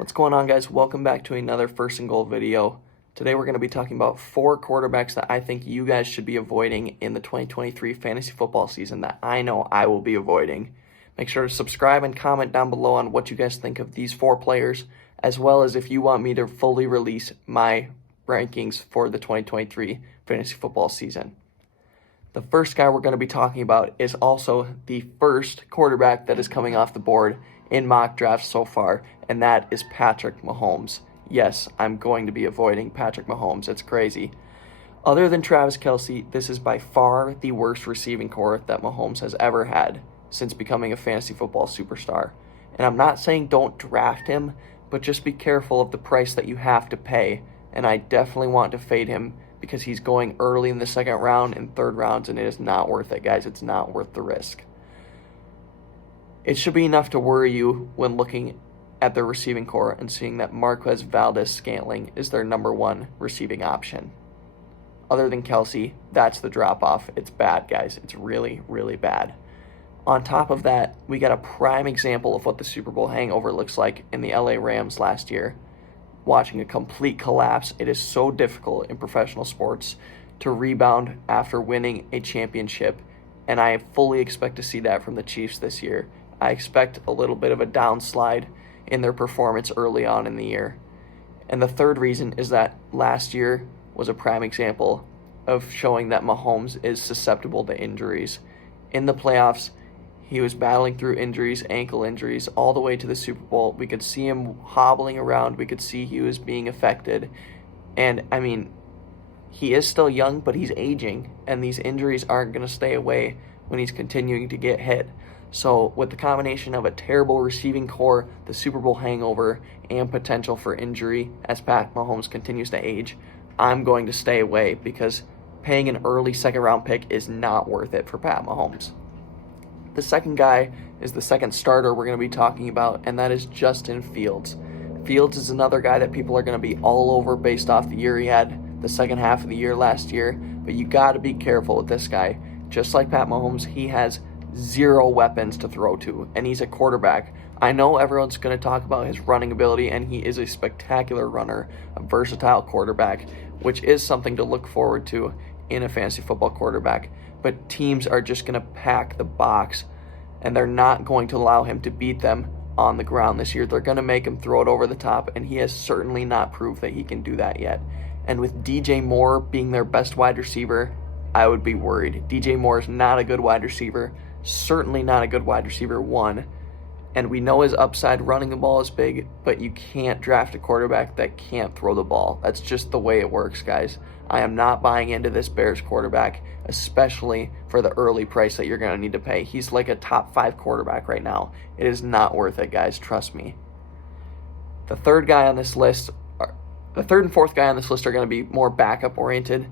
What's going on, guys? Welcome back to another First and Goal video. Today we're going to be talking about 4 quarterbacks that I think you guys should be avoiding in the 2023 fantasy football season that I know I will be avoiding. Make sure to subscribe and comment down below on what you guys think of these 4 players, as well as if you want me to fully release my rankings for the 2023 fantasy football season. The first guy we're going to be talking about is also the first quarterback that is coming off the board in mock drafts so far, and that is Patrick Mahomes. Yes, I'm going to be avoiding Patrick Mahomes. It's crazy. Other than Travis Kelce, this is by far the worst receiving core that Mahomes has ever had since becoming a fantasy football superstar. And I'm not saying don't draft him, but just be careful of the price that you have to pay. And I definitely want to fade him because he's going early in the second round and third rounds, and it is not worth it, guys. It's not worth the risk. It should be enough to worry you when looking at their receiving core and seeing that Marquez Valdes-Scantling is their number 1 receiving option. Other than Kelce, that's the drop-off. It's bad, guys. It's really, really bad. On top of that, we got a prime example of what the Super Bowl hangover looks like in the LA Rams last year. Watching a complete collapse. It is so difficult in professional sports to rebound after winning a championship, and I fully expect to see that from the Chiefs this year. I expect a little bit of a downslide in their performance early on in the year. And the third reason is that last year was a prime example of showing that Mahomes is susceptible to injuries. In the playoffs, he was battling through injuries, ankle injuries, all the way to the Super Bowl. We could see him hobbling around. We could see he was being affected. And, I mean, he is still young, but he's aging, and these injuries aren't going to stay away when he's continuing to get hit. So with the combination of a terrible receiving core, the Super Bowl hangover, and potential for injury as Pat Mahomes continues to age, I'm going to stay away because paying an early second-round pick is not worth it for Pat Mahomes. The second guy is the second starter we're going to be talking about, and that is Justin Fields. Fields is another guy that people are going to be all over based off the year he had the second half of the year last year, but you got to be careful with this guy. Just like Pat Mahomes, he has 0 weapons to throw to, and he's a quarterback. I know everyone's going to talk about his running ability, and he is a spectacular runner, a versatile quarterback, which is something to look forward to in a fantasy football quarterback. But teams are just going to pack the box, and they're not going to allow him to beat them on the ground this year. They're going to make him throw it over the top, and he has certainly not proved that he can do that yet. And with DJ Moore being their best wide receiver, I would be worried. DJ Moore is not a good wide receiver. Certainly not a good wide receiver 1. And we know his upside running the ball is big, but you can't draft a quarterback that can't throw the ball. That's just the way it works, guys. I am not buying into this Bears quarterback, especially for the early price that you're going to need to pay. He's like a top 5 quarterback right now. It is not worth it, guys. Trust me. The third and fourth guy on this list are going to be more backup oriented,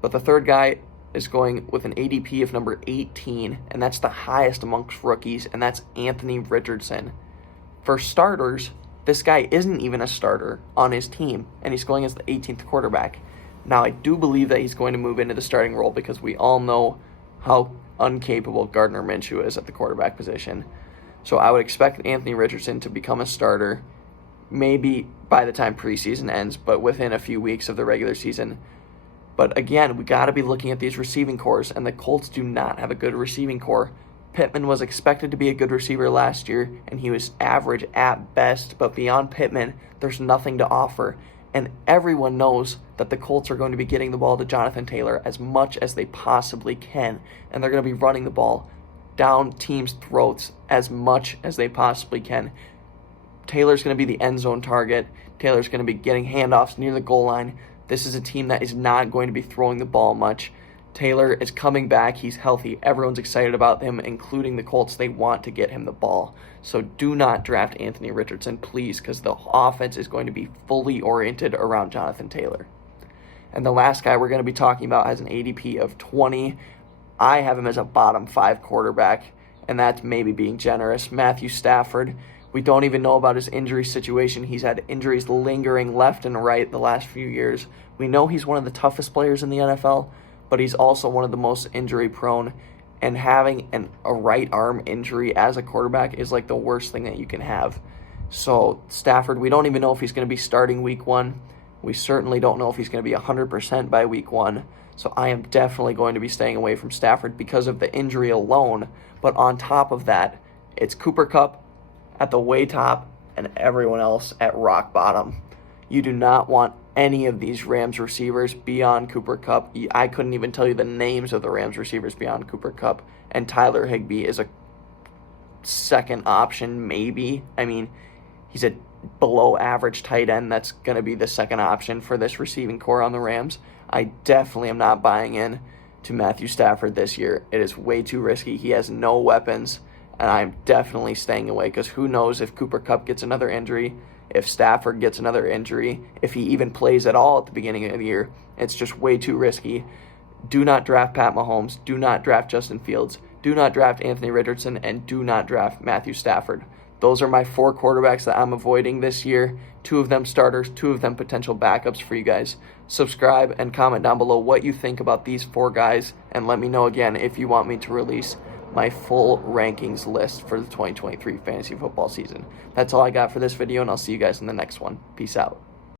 but the third guy is going with an ADP of number 18, and that's the highest amongst rookies, and that's Anthony Richardson. For starters, this guy isn't even a starter on his team, and he's going as the 18th quarterback. Now, I do believe that he's going to move into the starting role because we all know how incapable Gardner Minshew is at the quarterback position. So I would expect Anthony Richardson to become a starter, maybe by the time preseason ends, but within a few weeks of the regular season. But again, we got to be looking at these receiving cores, and the Colts do not have a good receiving core. Pittman was expected to be a good receiver last year, and he was average at best, but beyond Pittman, there's nothing to offer. And everyone knows that the Colts are going to be getting the ball to Jonathan Taylor as much as they possibly can, and they're going to be running the ball down teams' throats as much as they possibly can. Taylor's going to be the end zone target. Taylor's going to be getting handoffs near the goal line. This is a team that is not going to be throwing the ball much. Taylor is coming back. He's healthy. Everyone's excited about him, including the Colts. They want to get him the ball. So do not draft Anthony Richardson, please, because the offense is going to be fully oriented around Jonathan Taylor. And the last guy we're going to be talking about has an ADP of 20. I have him as a bottom 5 quarterback, and that's maybe being generous. Matthew Stafford. We don't even know about his injury situation. He's had injuries lingering left and right the last few years. We know he's one of the toughest players in the NFL, but he's also one of the most injury prone. And having a right arm injury as a quarterback is like the worst thing that you can have. So Stafford, we don't even know if he's going to be starting week 1. We certainly don't know if he's going to be 100% by week 1. So I am definitely going to be staying away from Stafford because of the injury alone. But on top of that, it's Cooper Kupp at the way top and everyone else at rock bottom. You do not want any of these Rams receivers beyond Cooper Kupp. I couldn't even tell you the names of the Rams receivers beyond Cooper Kupp. And Tyler Higbee is a second option, maybe. I mean, he's a below average tight end that's going to be the second option for this receiving core on the Rams. I definitely am not buying in to Matthew Stafford this year. It is way too risky. He has no weapons, and I'm definitely staying away because who knows if Cooper Kupp gets another injury, if Stafford gets another injury, if he even plays at all at the beginning of the year. It's just way too risky. Do not draft Pat Mahomes. Do not draft Justin Fields. Do not draft Anthony Richardson, and do not draft Matthew Stafford. Those are my 4 quarterbacks that I'm avoiding this year. 2 of them starters, 2 of them potential backups for you guys. Subscribe and comment down below what you think about these 4 guys, and let me know again if you want me to release my full rankings list for the 2023 fantasy football season. That's all I got for this video, and I'll see you guys in the next one. Peace out.